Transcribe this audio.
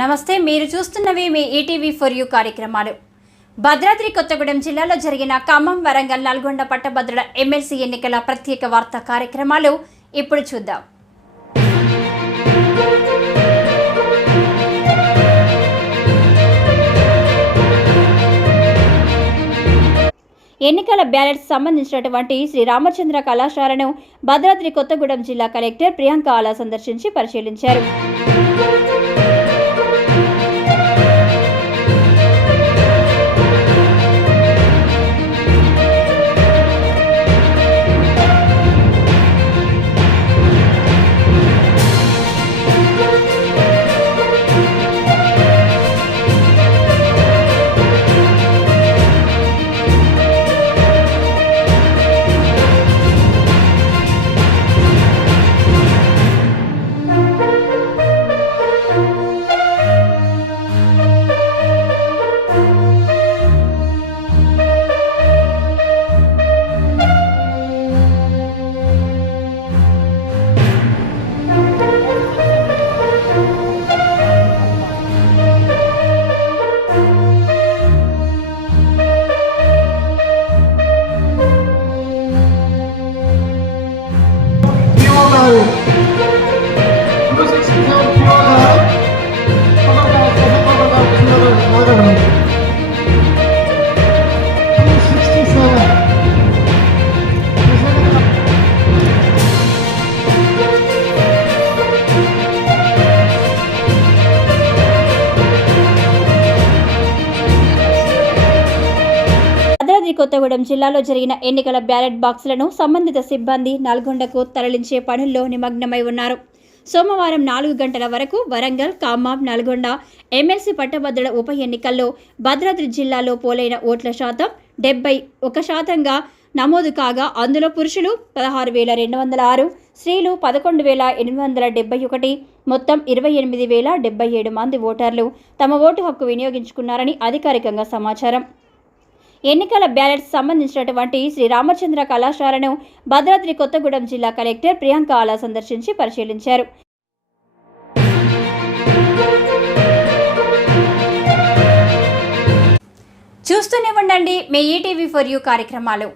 నమస్తే, మీరు చూస్తున్నవి మీ ETV for you కార్యక్రమాలు. భద్రాద్రి కొత్తగూడెం జిల్లాలో జరిగిన ఖమ్మం, వరంగల్, నల్గొండ పట్టభద్రుల ఎమ్మెల్సీ ఎన్నికల ప్రత్యేక వార్తా కార్యక్రమాలు ఇప్పుడు చూద్దాం. ఎన్నికల బ్యాలెట్స్ సంబంధించినటువంటి శ్రీ రామచంద్ర కళాశాలను భద్రాద్రి కొత్తగూడెం జిల్లా కలెక్టర్ ప్రియాంక ఆలా సందర్శించి పరిశీలించారు. కొత్తగూడెం జిల్లాలో జరిగిన ఎన్నికల బ్యాలెట్ బాక్సులను సంబంధిత సిబ్బంది నల్గొండకు తరలించే పనుల్లో నిమగ్నమై ఉన్నారు. సోమవారం 4 గంటల వరకు వరంగల్, ఖమ్మం, నల్గొండ ఎమ్మెల్సీ పట్టభద్రుల ఉప ఎన్నికల్లో భద్రాద్రి జిల్లాలో పోలైన ఓట్ల శాతం 71% నమోదు కాగా అందులో పురుషులు 16,206, స్త్రీలు 11,871, మొత్తం 28,077 మంది ఓటర్లు తమ ఓటు హక్కు వినియోగించుకున్నారని అధికారికంగా సమాచారం. ఎన్నికల బ్యాలెట్స్ సంబంధించినటువంటి శ్రీ రామచంద్ర కళాశాలను భద్రాద్రి కొత్తగూడెం జిల్లా కలెక్టర్ ప్రియాంక ఆలా సందర్శించి పరిశీలించారు. చూస్తూనే ఉండండి మీ ఈటీవీ ఫర్ యూ కార్యక్రమాలు.